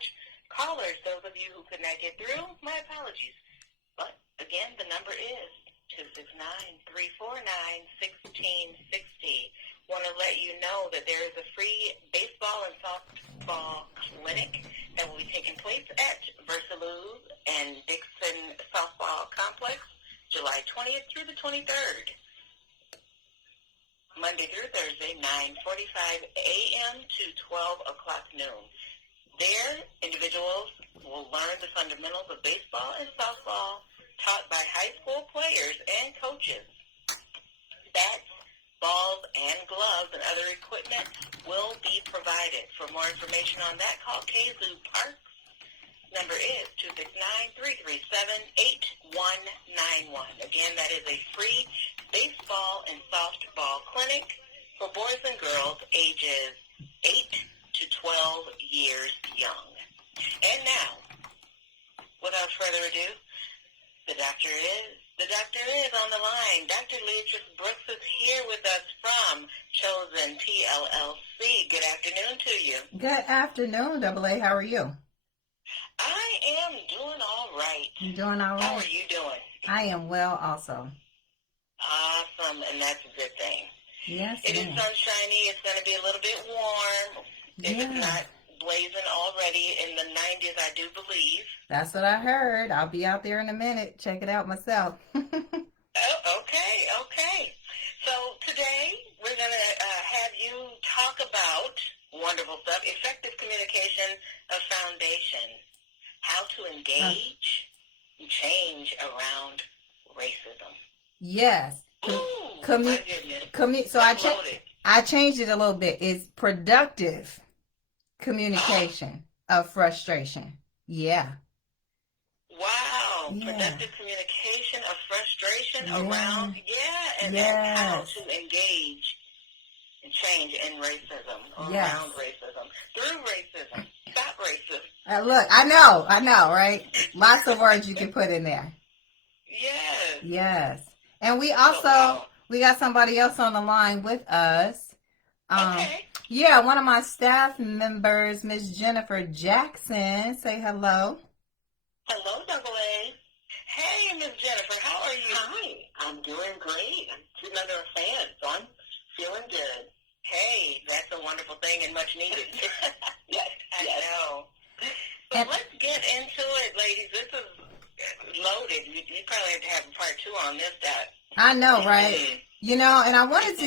watch. Callers, those of you who could not get through, my apologies. But, again, the number is 269-349-1660. Want to let you know that there is a free baseball and softball clinic that will be taking place at Versailles and Dixon Softball Complex, July 20th through the 23rd. Monday through Thursday, 9:45 a.m. to 12 o'clock noon. There, individuals will learn the fundamentals of baseball and softball taught by high school players and coaches. Bats, balls, and gloves and other equipment will be provided. For more information on that, call Kalamazoo Parks. Number is 269-337-8191. Again, that is a free baseball and softball clinic for boys and girls ages 8 to 12 years young. And now, without further ado, the doctor is on the line. Dr. Leatrice Brooks is here with us from Chosen PLLC. Good afternoon to you. Good afternoon, Dbl A. How are you? I am doing all right. You doing all right? How are you doing? I am well also. Awesome, and that's a good thing. Yes, It is sunshiny. It's going to be a little bit warm. If it's not blazing already in the 90s, I do believe. That's what I heard. I'll be out there in a minute. Check it out myself. Okay. So today we're going to have you talk about wonderful stuff, effective communication of foundation, how to engage and change around racism. Yes. Ooh, my goodness. So I changed it a little bit. It's productive communication of frustration. Yeah. Wow. Yeah. Productive communication of frustration around, and how to engage and change in racism, around racism, through racism, stop racism. Look, I know, right? Lots of words you can put in there. Yes. And we also, we got somebody else on the line with us. Okay. Yeah, one of my staff members, Miss Jennifer Jackson. Say hello. Hello, Dbl A. Hey, Miss Jennifer, how are you? Hi, I'm doing great. I'm sitting under a fan, so I'm feeling good. Hey, that's a wonderful thing and much needed. Yes, I know. So let's get into it, ladies. This is loaded. You probably have to have a part 2 on this, Dad. I know, right? You know, and I wanted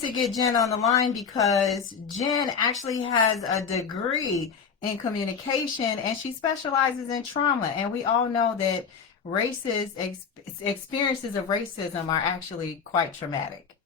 to get Jen on the line because Jen actually has a degree in communication and she specializes in trauma. And we all know that experiences of racism are actually quite traumatic.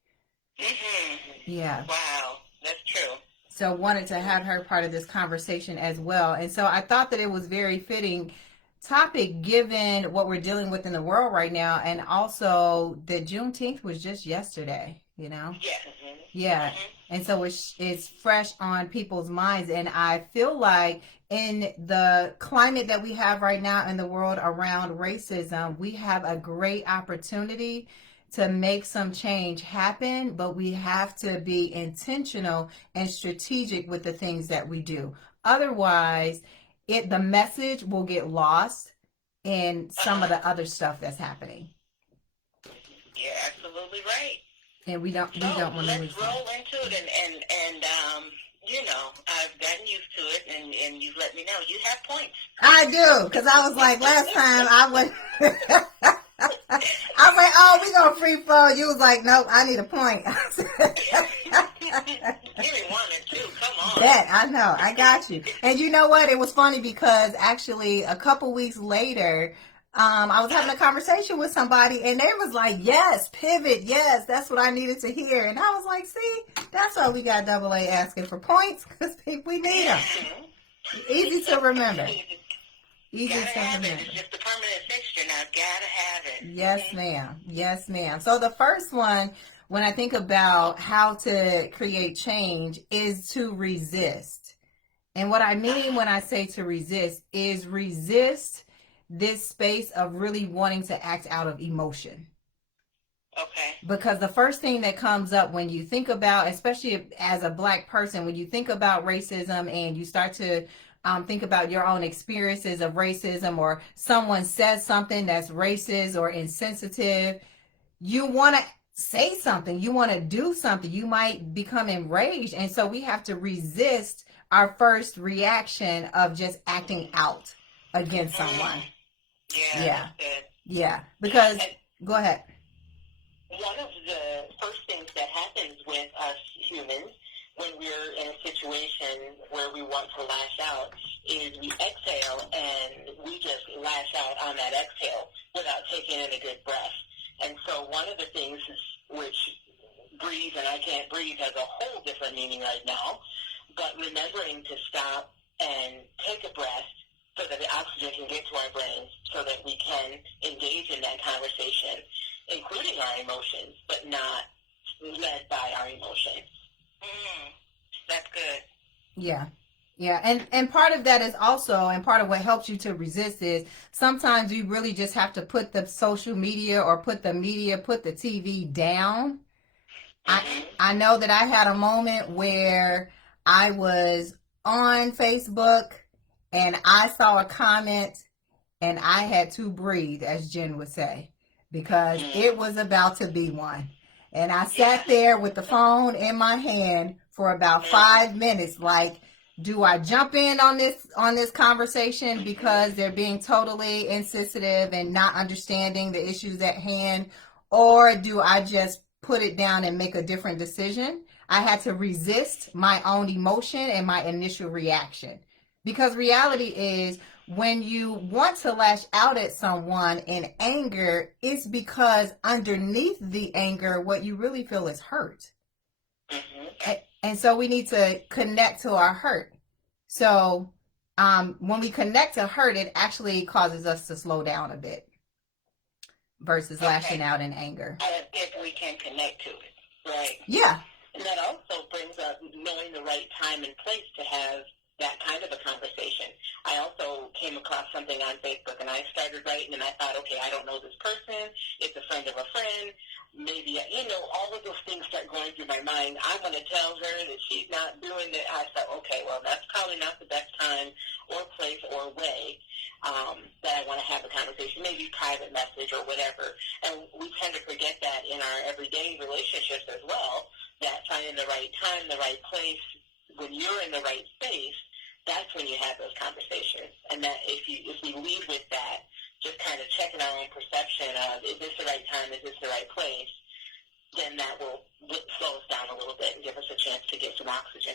Mm-hmm. Yeah. Wow, that's true. So wanted to have her part of this conversation as well. And so I thought that it was very fitting topic given what we're dealing with in the world right now, and also that Juneteenth was just yesterday, you know? Yes. Yeah. And so it's fresh on people's minds, and I feel like in the climate that we have right now in the world around racism, we have a great opportunity to make some change happen, but we have to be intentional and strategic with the things that we do. Otherwise, the message will get lost in some of the other stuff that's happening. You're absolutely right. And we don't want to lose let's roll into it, and you know, I've gotten used to it, and you've let me know you have points. I do, because I was like, last time I was like, oh, we gonna free flow. You was like, nope, I need a point. Give me one or two, come on. Yeah, I know, I got you. And you know what? It was funny because actually a couple weeks later, I was having a conversation with somebody and they was like, yes, pivot, yes, that's what I needed to hear. And I was like, see, that's why we got Dbl A asking for points, because we need them. Easy to remember. Easy to remember. It's just a permanent fixture now. Gotta have it. Yes, ma'am. Yes, ma'am. So the first one, when I think about how to create change, is to resist. And what I mean when I say to resist is resist this space of really wanting to act out of emotion. Okay. Because the first thing that comes up when you think about, especially as a Black person, when you think about racism and you start to think about your own experiences of racism, or someone says something that's racist or insensitive, you want to say something, you want to do something, you might become enraged. And so we have to resist our first reaction of just acting out against someone. Yeah, Yeah. that's good. Yeah. Because, And go ahead. one of the first things that happens with us humans when we're in a situation where we want to lash out is we exhale, and we just lash out on that exhale without taking in a good breath. And so one of the things which breathe and I can't breathe has a whole different meaning right now, but remembering to stop and take a breath so that the oxygen can get to our brains so that we can engage in that conversation, including our emotions, but not led by our emotions. That's good. Yeah. Yeah. And part of that is also, and part of what helps you to resist is sometimes you really just have to put the social media or put the TV down. I know that I had a moment where I was on Facebook and I saw a comment and I had to breathe, as Jen would say, because it was about to be one. And I sat there with the phone in my hand for about 5 minutes, like, do I jump in on this conversation because they're being totally insensitive and not understanding the issues at hand, or do I just put it down and make a different decision? I had to resist my own emotion and my initial reaction, because reality is, when you want to lash out at someone in anger, it's because underneath the anger, what you really feel is hurt. And so we need to connect to our hurt. So when we connect to hurt, it actually causes us to slow down a bit versus lashing out in anger. If we can connect to it, right? Yeah. And that also brings up knowing the right time and place to have that kind of a conversation. I also came across something on Facebook, and I started writing, and I thought, okay, I don't know this person. It's a friend of a friend. Maybe, all of those things start going through my mind. I want to tell her that she's not doing it. I thought, okay, well, that's probably not the best time or place or way that I want to have a conversation, maybe private message or whatever. And we tend to forget that in our everyday relationships as well, that finding the right time, the right place, when you're in the right space, that's when you have those conversations. And that if we lead with that, just kind of checking our own perception of, is this the right time, is this the right place, then that will slow us down a little bit and give us a chance to get some oxygen.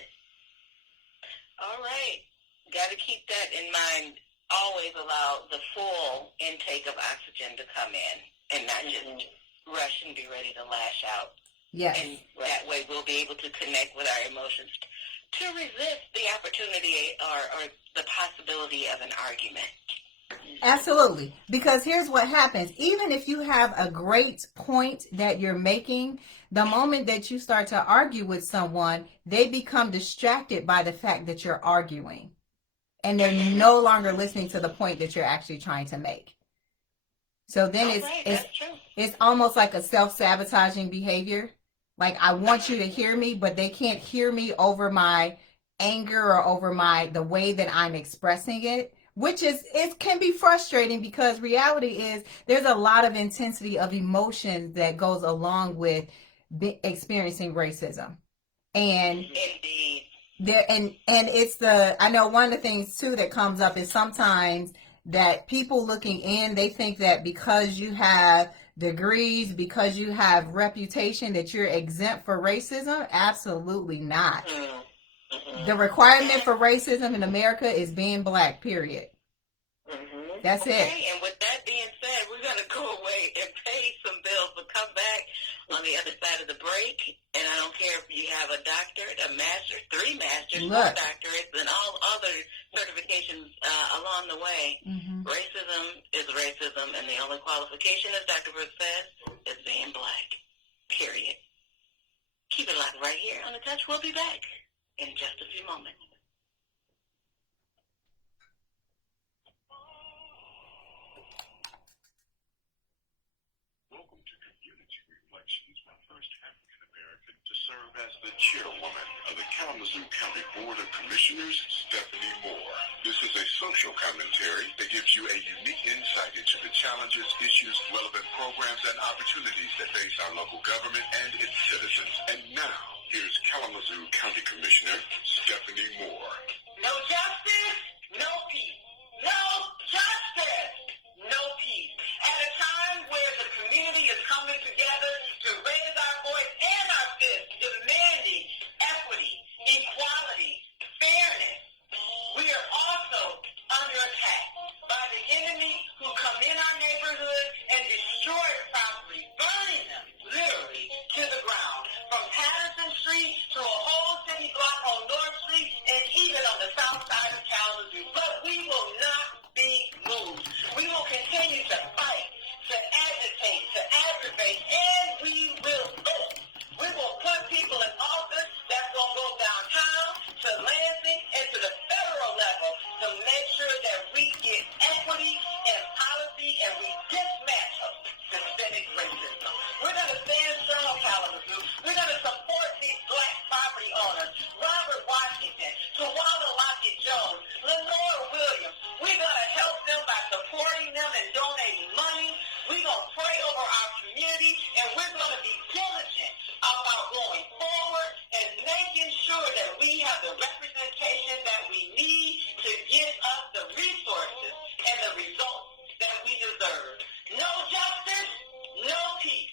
All right. Got to keep that in mind. Always allow the full intake of oxygen to come in and not just rush and be ready to lash out. Yes. And that way we'll be able to connect with our emotions to resist the opportunity or the possibility of an argument. Absolutely. Because here's what happens. Even if you have a great point that you're making, the moment that you start to argue with someone, they become distracted by the fact that you're arguing. And they're no longer listening to the point that you're actually trying to make. So then it's almost like a self-sabotaging behavior. Like, I want you to hear me, but they can't hear me over my anger or over the way that I'm expressing it, which it can be frustrating, because reality is there's a lot of intensity of emotion that goes along with experiencing racism. And it's I know one of the things too that comes up is sometimes that people looking in, they think that because you have degrees, because you have reputation, that you're exempt for racism. Absolutely not. The requirement for racism in America is being Black, period. That's it. And with that being said, we're going to go away and pay some bills. We'll come back on the other side of the break. And I don't care if you have a doctorate, a master's, 3 masters, 4 doctorates, and all other certifications along the way. Racism is racism, and the only qualification, as Dr. Brooks says, is being Black, period. Keep it locked right here on The Touch. We'll be back in just a few moments. Welcome to Community Reflections, my first African American to serve as the chairwoman of the Kalamazoo County Board of Commissioners, Stephanie Moore. This is a social commentary that gives you a unique insight into the challenges, issues, relevant programs, and opportunities that face our local government and its citizens. And now, here's Kalamazoo County Commissioner, Stephanie Moore. No justice, no peace. No justice, no peace. At a time where the community is coming together to raise our voice and our fist, demanding equity, equality, fairness, we are also under attack by the enemy who come in our neighborhood and destroy property, burning them literally to the ground, from Patterson Street to a whole city block on North Street and even on the south side of Kalamazoo. But we will not be moved. We will continue to fight, to agitate, to aggravate, and we will vote. We will put people in office that's going to go downtown, to Lansing, and to the federal level to make sure that we get equity and policy and we dismantle systemic racism. We're going to stand strong, Kalamazoo. We're going to support these black property owners, Robert Washington, Tawanda Lockett Jones, Lenore Williams. We're going to help them by supporting them and donating money. We're going to pray over our community, and we're going to be diligent about going forward and making sure that we have the representation that we need to get us the resources and the results that we deserve. No justice, no peace.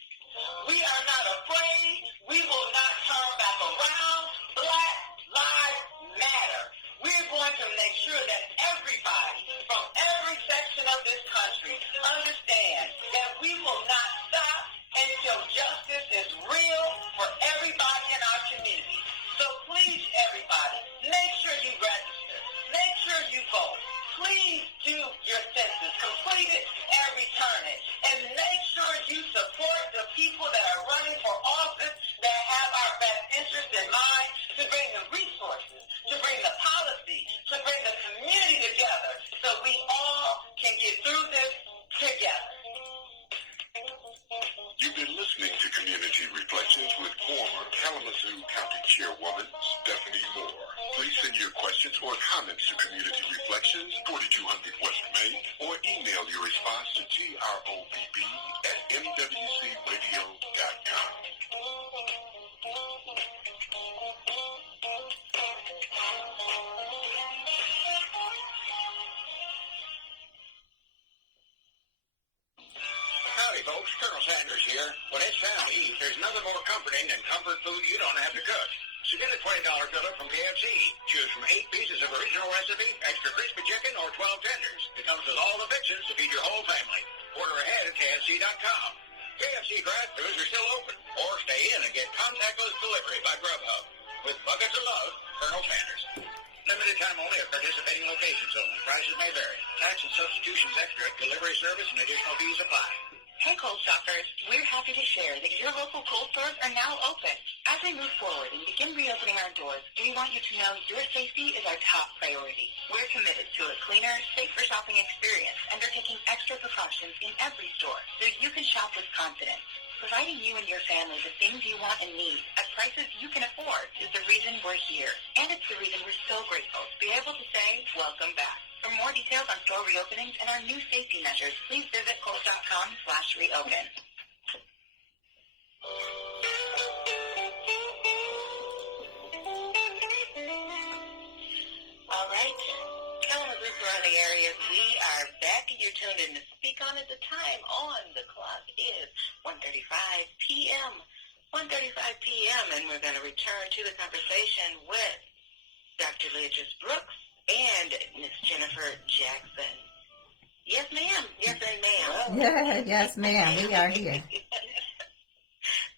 We are not afraid. We will not turn back around. Black lives matter. We're going to make sure that everybody from every section of this country understands that we will not stop until justice is real for everybody in our community. So please, everybody, make sure you register. Make sure you vote. Please do your census, complete it and return it. And make sure you support the people that are running for office that have our best interests in mind, to bring the resources, to bring the policy, to bring the community together so we all can get through this together. You've been listening to Community Reflections with former Kalamazoo County Chairwoman Stephanie Moore. Please send your questions or comments to Community Reflections, 4200 West Main, or email your response to grobb@mwcradio.com. Howdy, folks. Colonel Sanders here. When it's time to eat, there's nothing more comforting than comfort food you don't have to cook. So get a $20 fill-up from KFC. Choose from 8 pieces of original recipe, extra crispy chicken, or 12 tenders. It comes with all the fixings to feed your whole family. Order ahead at KFC.com. KFC drive-thrus are still open. Or stay in and get contactless delivery by Grubhub. With buckets of love, Colonel Sanders. Limited time only at participating locations only. Prices may vary. Tax and substitutions extra. Delivery service and additional fees apply. Hey, Cold Shoppers, we're happy to share that your local cold stores are now open. As we move forward and begin reopening our doors, we want you to know your safety is our top priority. We're committed to a cleaner, safer shopping experience and are taking extra precautions in every store so you can shop with confidence. Providing you and your family the things you want and need at prices you can afford is the reason we're here. And it's the reason we're so grateful to be able to say, welcome back. For more details on store reopenings and our new safety measures, please visit Kohl's.com/reopen. All right, Kalamazoo surrounding areas, we are back. You're tuned in to Speak On at the time. On the clock is 1:35 p.m. 1:35 p.m. and we're going to return to the conversation with Dr. Leatrice Brooks and Miss Jennifer Jackson. Yes, ma'am. Yes, ma'am. Yeah, yes, ma'am. We are here.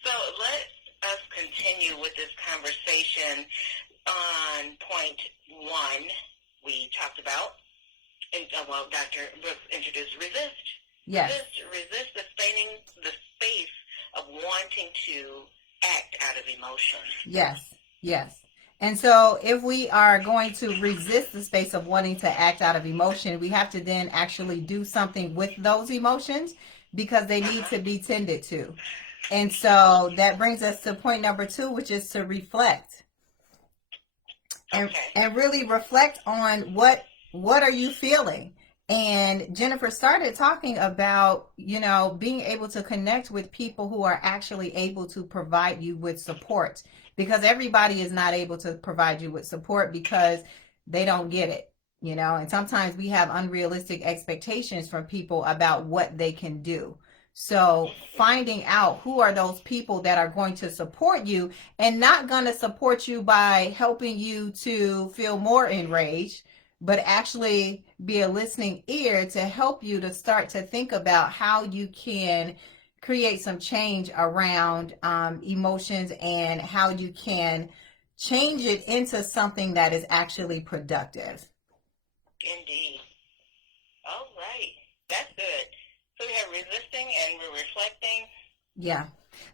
So let us continue with this conversation on point 1 we talked about. And, well, Dr. Brooks introduced resist. Yes. Resist the space of wanting to act out of emotion. Yes, yes. And so if we are going to resist the space of wanting to act out of emotion, we have to then actually do something with those emotions because they need to be tended to. And so that brings us to point number 2, which is to reflect. And really reflect on what are you feeling. And Jennifer started talking about, being able to connect with people who are actually able to provide you with support, because everybody is not able to provide you with support because they don't get it, and sometimes we have unrealistic expectations from people about what they can do. So finding out who are those people that are going to support you and not going to support you by helping you to feel more enraged, but actually be a listening ear to help you to start to think about how you can create some change around emotions and how you can change it into something that is actually productive. Indeed. All right. That's good. So we have resisting and we're reflecting. Yeah.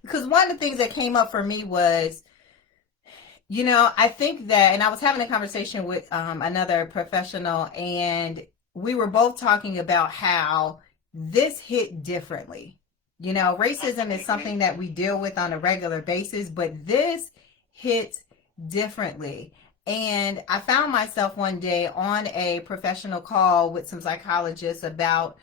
Because one of the things that came up for me was, I think that, and I was having a conversation with another professional, and we were both talking about how this hit differently. Racism is something that we deal with on a regular basis, but this hits differently. And I found myself one day on a professional call with some psychologists about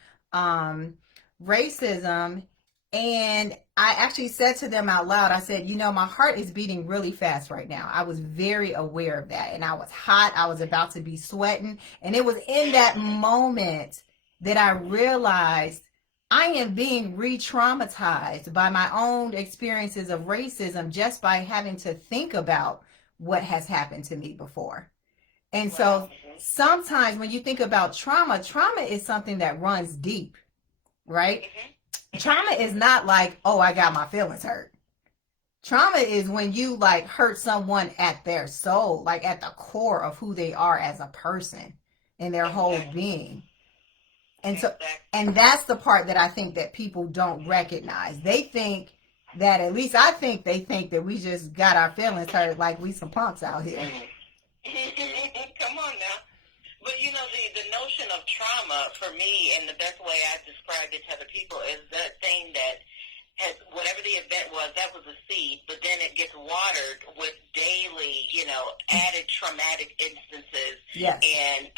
racism. And I actually said to them out loud, I said, my heart is beating really fast right now. I was very aware of that. And I was hot. I was about to be sweating. And it was in that moment that I realized I am being re-traumatized by my own experiences of racism just by having to think about what has happened to me before. And so sometimes when you think about trauma is something that runs deep, right? Trauma is not like, oh, I got my feelings hurt. Trauma is when you hurt someone at their soul, at the core of who they are as a person and their whole being. And so, and that's the part that I think that people don't recognize. They think that, at least I think they think that we just got our feelings hurt like we some punks out here. Come on now. But the notion of trauma for me, and the best way I described it to other people, is that thing that whatever the event was, that was a seed, but then it gets watered with daily, added traumatic instances. Yes. And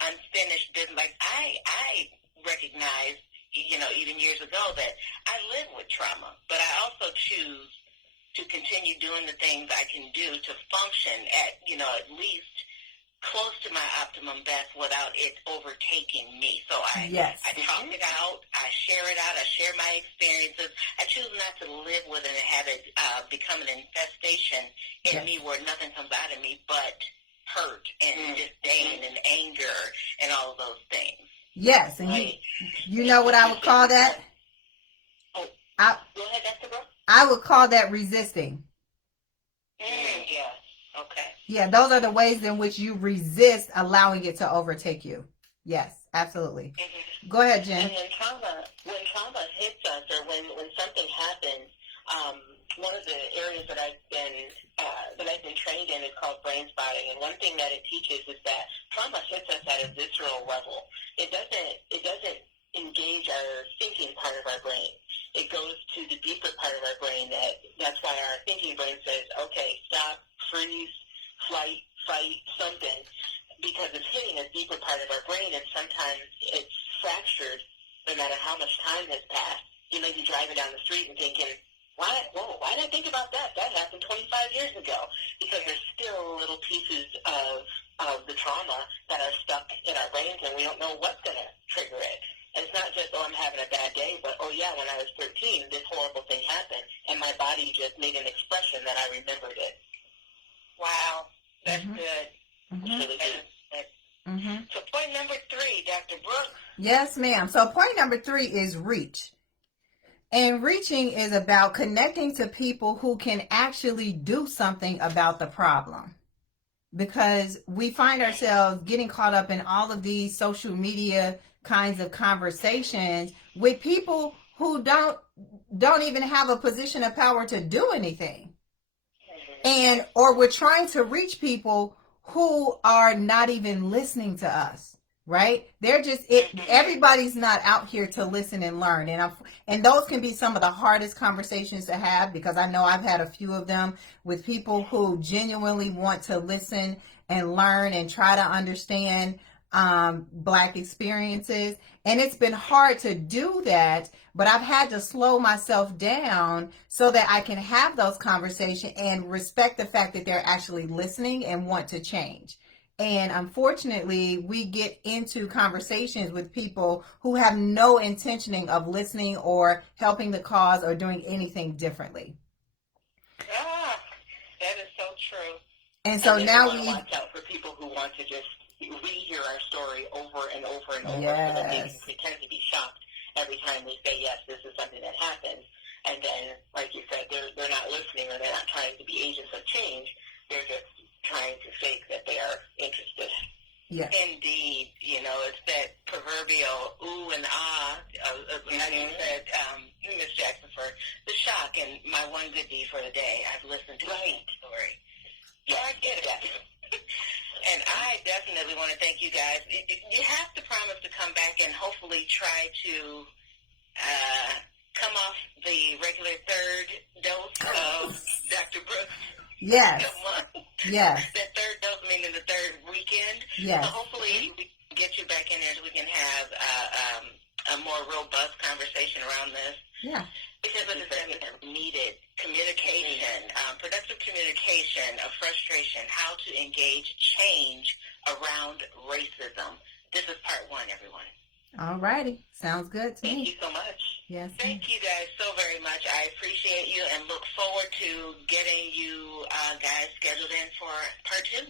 unfinished business. I recognized, even years ago, that I live with trauma, but I also choose to continue doing the things I can do to function at least close to my optimum best without it overtaking me. So I talk it out, I share it out, I share my experiences. I choose not to live with it and have it become an infestation in me where nothing comes out of me but hurt and disdain and anger and all of those things. Yes, and you know what I would call that? Go ahead, Dr. Brooke. I would call that resisting. Yeah. Okay. Yeah, those are the ways in which you resist allowing it to overtake you. Yes, absolutely. Mm-hmm. Go ahead, Jen. And when trauma hits us, or when something happens, one of the areas that I've been trained in is called brain spotting. And one thing that it teaches is that trauma hits us at a visceral level. It doesn't engage our thinking part of our brain. It goes to the deeper part of our brain. That's why our thinking brain says, okay, stop, freeze, flight, fight, something, because it's hitting a deeper part of our brain, and sometimes it's fractured no matter how much time has passed. You may be driving down the street and thinking, why did I think about that? That happened 25 years ago. Because there's still little pieces of the trauma that are stuck in our brains, and we don't know what's going to trigger it. And it's not just, I'm having a bad day, but, when I was 13, this horrible thing happened, and my body just made an expression that I remembered it. Wow, that's good. Mm-hmm. That's really good. Mm-hmm. So point number 3, Dr. Brooke. Yes, ma'am. So point number 3 is reach. And reaching is about connecting to people who can actually do something about the problem. Because we find ourselves getting caught up in all of these social media kinds of conversations with people who don't even have a position of power to do anything. Or we're trying to reach people who are not even listening to us. right? They're just everybody's not out here to listen and learn, and those can be some of the hardest conversations to have, because I know I've had a few of them with people who genuinely want to listen and learn and try to understand Black experiences, and it's been hard to do that, but I've had to slow myself down so that I can have those conversations and respect the fact that they're actually listening and want to change. And unfortunately, we get into conversations with people who have no intentioning of listening or helping the cause or doing anything differently. Ah, that is so true. And so now we watch out for people who want to just rehear our story over and over and over, yes, so that they can pretend to be shocked every time we say, yes, this is something that happened. And then, like you said, they're not listening, or they're not trying to be agents of change. They're just trying to fake that they are interested. Yes. Indeed. You know, it's that proverbial ooh and ah, as you said, Ms. Jackson, for the shock. And my one good deed for the day, I've listened to a story. Yeah, I get it. And I definitely want to thank you guys. You have to promise to come back and hopefully try to come off the regular third dose of Dr. Brooks. Yes. Yes. That third dose, meaning the third weekend. Yes. So hopefully we can get you back in there so we can have a more robust conversation around this. Yeah. Because it is needed communication, productive communication of frustration, how to engage change around racism. This is part one, everyone. All righty. Sounds good to me. Thank you so much. Yes. Thank you guys so very much. I appreciate you and look forward to getting you guys scheduled in for part two.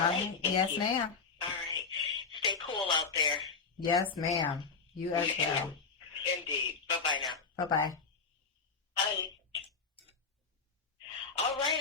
All right. Yes, ma'am. All right. Stay cool out there. Yes, ma'am. You as well. Indeed. Bye-bye now. Bye-bye. Bye. All right.